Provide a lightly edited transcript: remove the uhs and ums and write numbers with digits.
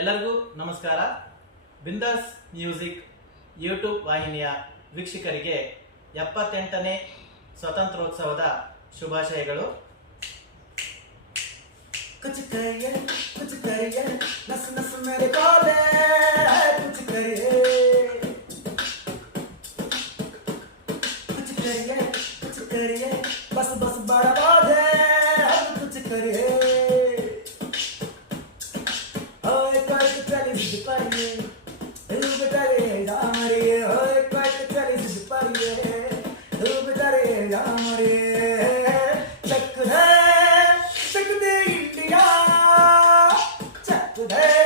ಎಲ್ಲರಿಗೂ ನಮಸ್ಕಾರ. ಬಿಂದಾಸ್ ಮ್ಯೂಸಿಕ್ ಯೂಟ್ಯೂಬ್ ವಾಹಿನಿಯ ವೀಕ್ಷಕರಿಗೆ 78ನೇ ಸ್ವಾತಂತ್ರ್ಯೋತ್ಸವದ ಶುಭಾಶಯಗಳು. कुछ करिए नस नस मेरे बोले कुछ करिए बस बस बड़ा बोले कुछ करिए ओए कोई चली जिद पाइए तू बेचारे जा मरिए ओए कोई चली जिद पाइए तू बेचारे जा मरिए चक दे इंडिया चक दे